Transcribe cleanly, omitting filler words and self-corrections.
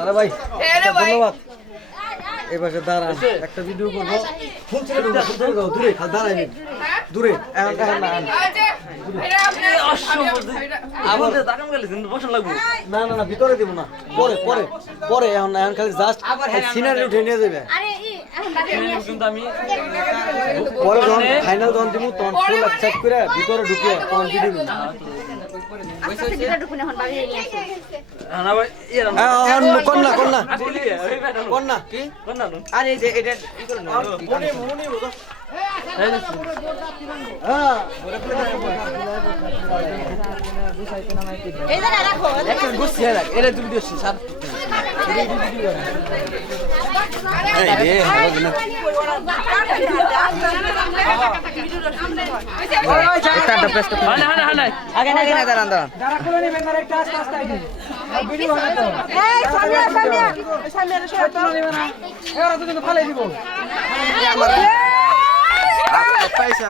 আরে ভাই ধন্যবাদ এই পাশে দাঁড়ান একটা ভিডিও করবো ফুল ছেড়ে দেবো দূরে খালি দাঁড়াই দূরে না না না ভিতরে দিব না পরে পরে পরে এখন এখন খালি জাস্ট সিনারি উঠে নিয়ে যাবে পরে যখন ফাইনাল যখন দিব তখন ফুল অ্যাকসেপ্ট করে ভিতরে ঢুকিয়ে তখন ভিডিও দিব কন্যা কন্যা কন্যা কি কন্যা আরে যে এটা ই করে না মনে মনে হ্যাঁ এইটা রাখো একটা গুছিয়ে রাখ এটা তুমি দিও সব এই রে হলো না একটা প্রেস করতে না না না আগে না দাঁড়ান দাঁড়ান যারা করে নেবেন তারা একটা আস্তে আস্তে আইবেন ভিডিও হবে তো এই সামনে সামনে সামনে সবাই তো নেবে না এরা তো কিন্তু ফালাই দিব